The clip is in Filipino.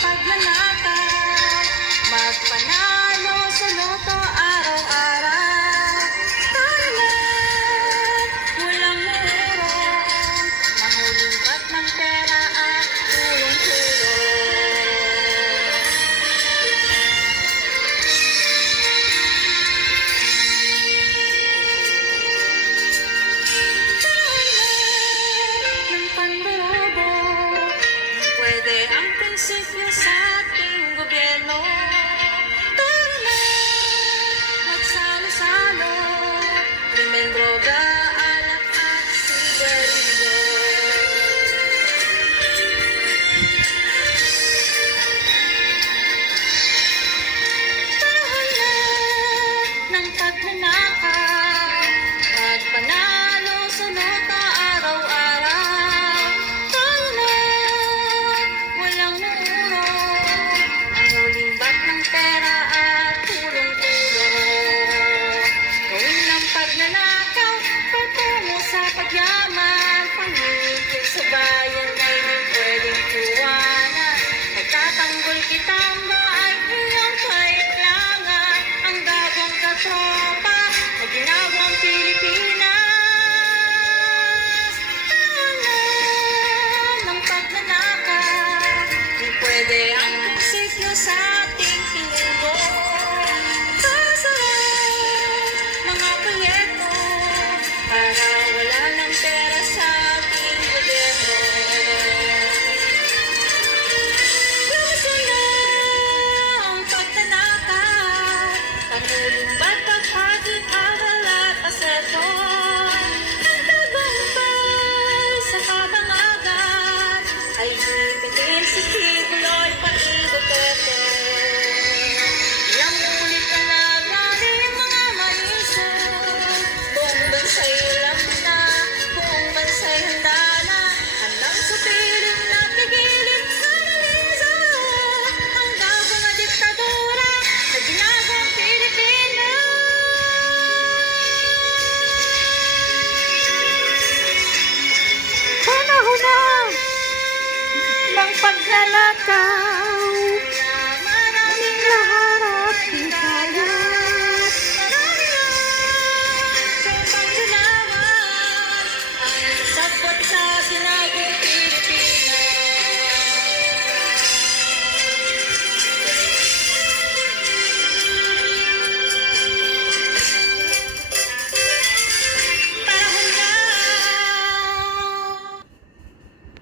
pagnanakaw, magpanalo sa loto araw-araw. Tanan, walang urong, mangulimbat ng pera at tulong-tulong. Ng pandurobo, pwede ang prinsipyo sa ating gobyerno. Tara na, magsalo-salo, krimen, droga, alak at sigarilyo. Tahan ng pagnanakaw, magpanalo sa nota araw-araw. Tanan, walang urong, ang ulimbat ng pera at tulong-tulong. Gawin ng pagnanakaw, patungo sa pagyaman, pamilya sa bayan ay di pwedeng iwanan. Nagtatanggol kitang ay inyong kailangan, ang gagawang katropa na ginawang Pilipinas. Tahanan ng pagnanakaw, di pwede ang prinsipyo sa ating pinuno. Sasarap mga proyekto para wala ng pera sa ating gobyerno. Labasan na ang pagnanakaw, pangulimbat at pag-aaral at aseso. Ang tagumpay sa kabangagan ay ipitin si Kibuloy pati Duterte. Ilang ulit na nagrali ang mga maisip, buong bansa'y alam na, buong bansa'y handa na, handang sa piling na pigilin sa maliza ang gagawang na diktadura na ginagawang Pilipinas. Panahon na ng pagnanakaw,